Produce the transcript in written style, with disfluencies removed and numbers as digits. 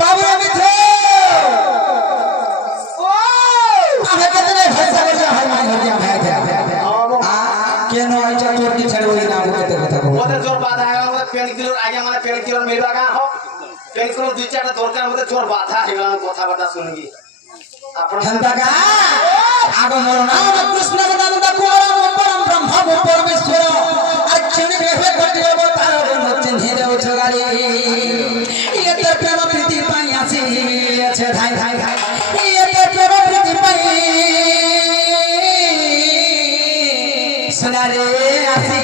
बाबू मिठो ओ हमें कितने पैसा बचा है मां घर दिया भाई केनो आइचा तोर की छड़ोई ना होते कथा को ওদের জোর বাধা হয় আমাদের পেন কিলোর আগে মানে পেন কিলোর মিলবা গা হোক পেন কিলো দুই চারটা দরকার আমাদের জোর বাধা হইলা কথাবার্তা শুনগি আপনারা हंतगा आगो मोर नाम कृष्ण नंद कुमार परम ब्रह्म परमेश्वर अक्षण बेहे घटियो तार चिन्ह देउ छगारी ये तो प्रेम प्रीति पाई आसी छे धाई धाई धाई ये तो प्रेम प्रीति पाई सुना रे आसी